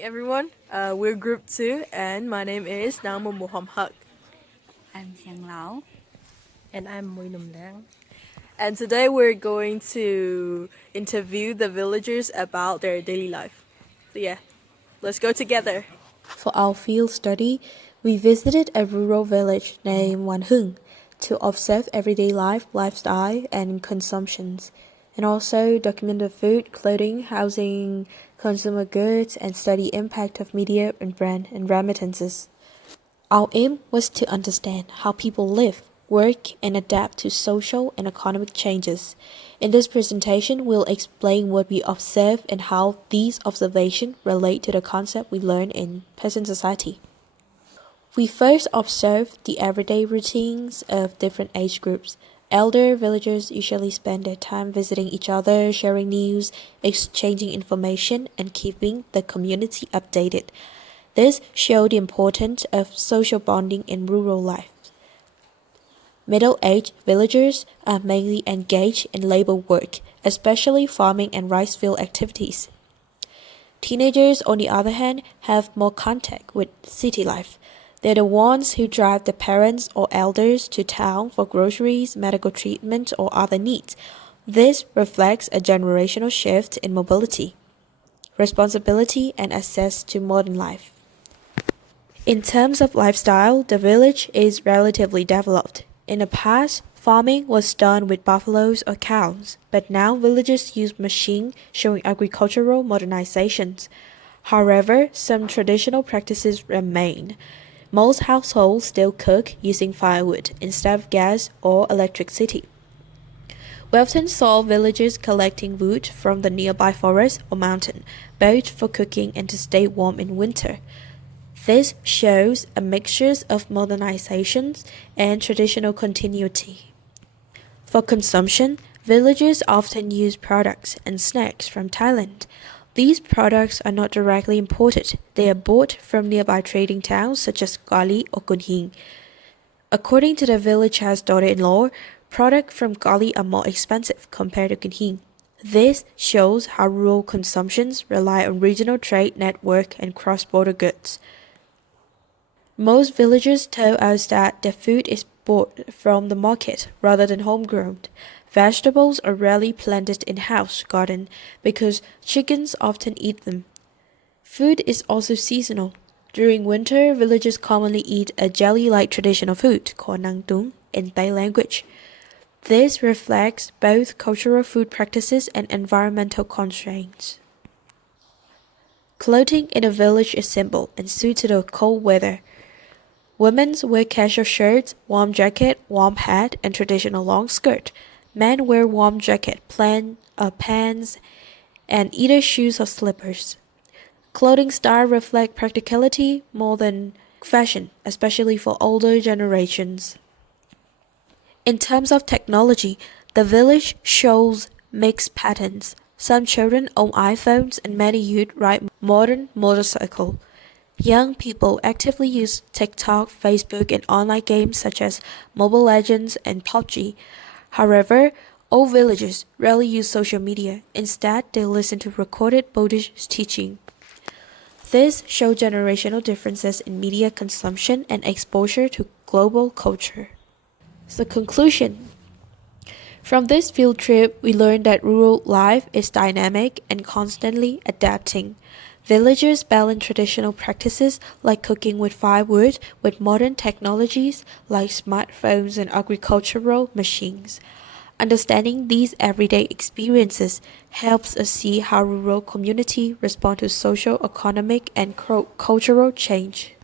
everyone. We're Group 2, and my name is Namu Muhammad. I'm Xiang Lao. And I'm Mui Num Dang. And today we're going to interview the villagers about their daily life. So, yeah, let's go together. For our field study, we visited a rural village named Wanhung to observe everyday life, lifestyle, and consumptions, and also document the food, clothing, housing, consumer goods, and study impact of media and brand and remittances. Our aim was to understand how people live, work, and adapt to social and economic changes. In this presentation, we'll explain what we observe and how these observations relate to the concept we learn in peasant society. We first observed the everyday routines of different age groups. Elder villagers usually spend their time visiting each other, sharing news, exchanging information, and keeping the community updated. This showed the importance of social bonding in rural life. Middle-aged villagers are mainly engaged in labor work, especially farming and rice field activities. Teenagers, on the other hand, have more contact with city life. They're the ones who drive their parents or elders to town for groceries, medical treatment, or other needs. This reflects a generational shift in mobility, responsibility, and access to modern life. In terms of lifestyle, the village is relatively developed. In the past, farming was done with buffaloes or cows, but now villagers use machines showing agricultural modernizations. However, some traditional practices remain. Most households still cook using firewood instead of gas or electricity. We often saw villagers collecting wood from the nearby forest or mountain, both for cooking and to stay warm in winter. This shows a mixture of modernizations and traditional continuity. For consumption, villagers often use products and snacks from Thailand. These products are not directly imported. They are bought from nearby trading towns such as Gali or Kunhing. According to the villager's daughter-in-law, products from Gali are more expensive compared to Kunhing. This shows how rural consumptions rely on regional trade network and cross-border goods. Most villagers tell us that their food is bought from the market rather than homegrown. Vegetables are rarely planted in house garden because chickens often eat them. Food is also seasonal. During winter, villagers commonly eat a jelly-like traditional food called nang tung in Thai language. This reflects both cultural food practices and environmental constraints. Clothing in a village is simple and suited to cold weather. Women wear casual shirts, warm jacket, warm hat, and traditional long skirt. Men wear warm jacket, pants, and either shoes or slippers. Clothing style reflect practicality more than fashion, especially for older generations. In terms of technology, the village shows mixed patterns. Some children own iPhones and many youth ride modern motorcycles. Young people actively use TikTok, Facebook, and online games such as Mobile Legends and PUBG. However, old villagers rarely use social media. Instead, they listen to recorded Buddhist teaching. This shows generational differences in media consumption and exposure to global culture. So, conclusion. From this field trip, we learned that rural life is dynamic and constantly adapting. Villagers balance traditional practices like cooking with firewood with modern technologies like smartphones and agricultural machines. Understanding these everyday experiences helps us see how rural communities respond to social, economic, and cultural change.